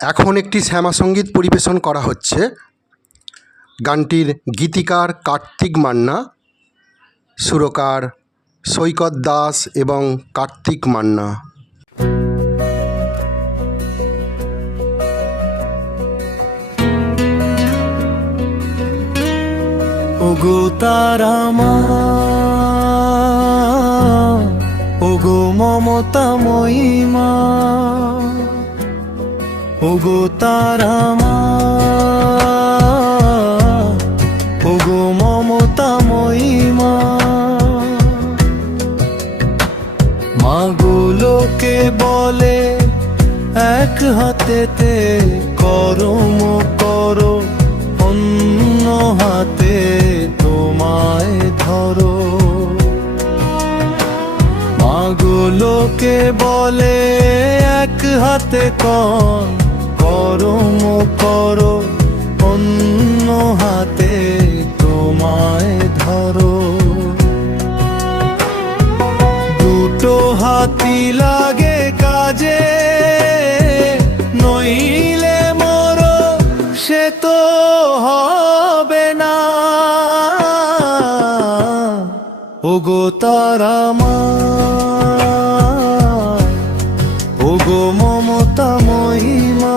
এখন একটি শ্যামা সঙ্গীত পরিবেশন করা হচ্ছে। গানটির গীতিকার কার্তিক মান্না, সুরকার সৈকত দাস এবং কার্তিক মান্না। ওগো তারা মা, ওগো মমতাময়ী মা, ওগো তারা মা, ওগো মমতাময়ী মা। মাগুলোকে বলে এক হাতেতে করম করো, অন্য হাতে তোমায় ধরো। মাগুলোকে বলে এক হাতে করম করো, অন্য হাতে তোমায় ধরো। দুটো হাতি লাগে কাজে, নইলে মরো সে তো হবে না। ওগো তারা মা, ওগো মমতাময়ী মা।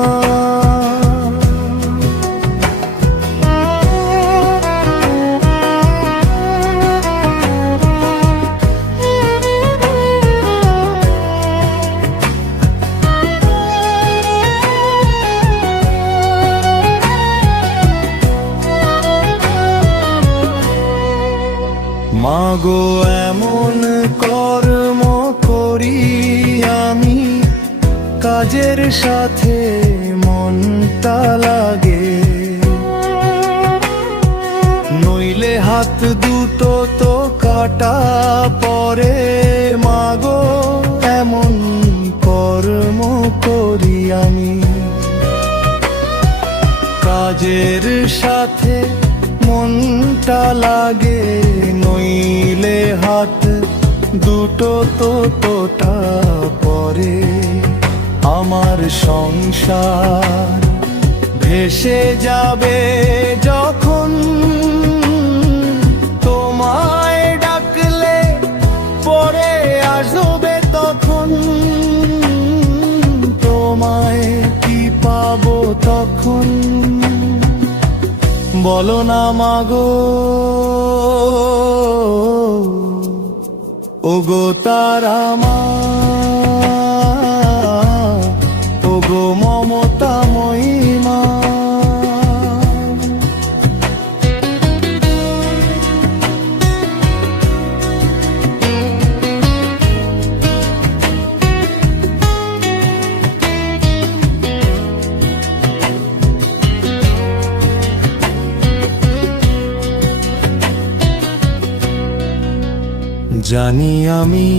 মাগো এমন কর্ম করি আমি, কাজের সাথে মনটা লাগে। নইলে হাত দুটো তো কাটা পরে। মাগো এমন কর্ম করি আমি, কাজের সাথে মনটা লাগে। নইলে হাত দুটো তো তোটা পরে। আমার সংসার ভেসে যাবে যখন, তোমায় ডাকলে পরে আসবে তখন। তোমায় কি পাবো তখন, বলো না মাগো। ওগো তারা মা, ওগো মমতাময়ী মা। জানি আমি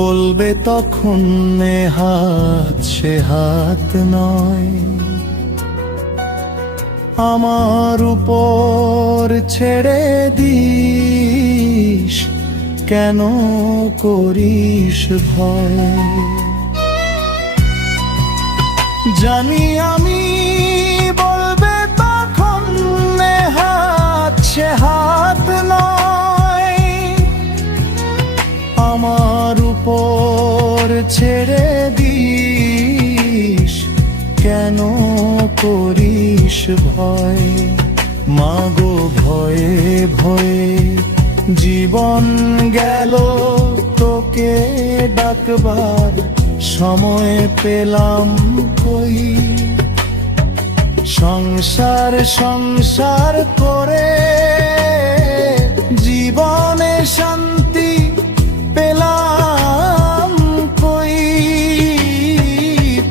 বলবে তখন এ হাত সে হাত নয়। আমার উপর ছেড়ে দিস, কেন করিস ভয়। জানি আমি বলবে তখন এ হাত সে হাত নয়। আমার উপর ছেড়ে দিস, কেন করিস ভয়। মাগো ভয়ে ভয়ে জীবন গেল, তোকে ডাকবার সময় পেলাম কই। সংসার সংসার করে জীবনে শান্তি পেলাম কই।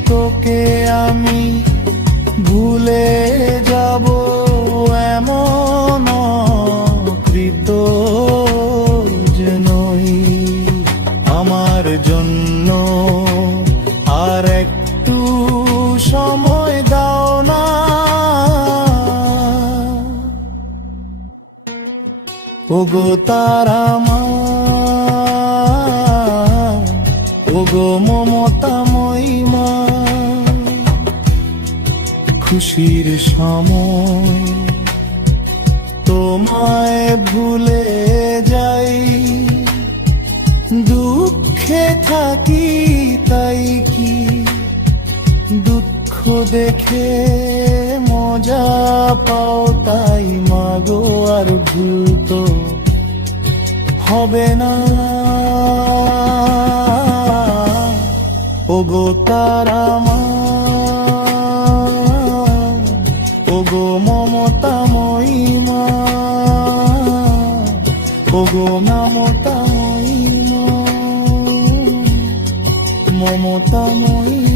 তোকে আমি ভুলে যাব এমন কৃত নই। আমার জন্য আর একটু সময় দাও না। ওগো তারা মা, ওগো মমতাময়ী মা। খুশির সময় তোমায় ভুলে যাই, দুঃখে থাকি তাই কি দুঃখ দেখে মজা পাও তাই মাগো আর ভুল তো হবে না। ওগো তারা মা, ওগো মমতাময়ী মা, ওগো মমতাময়ী মা, মমতাময়ী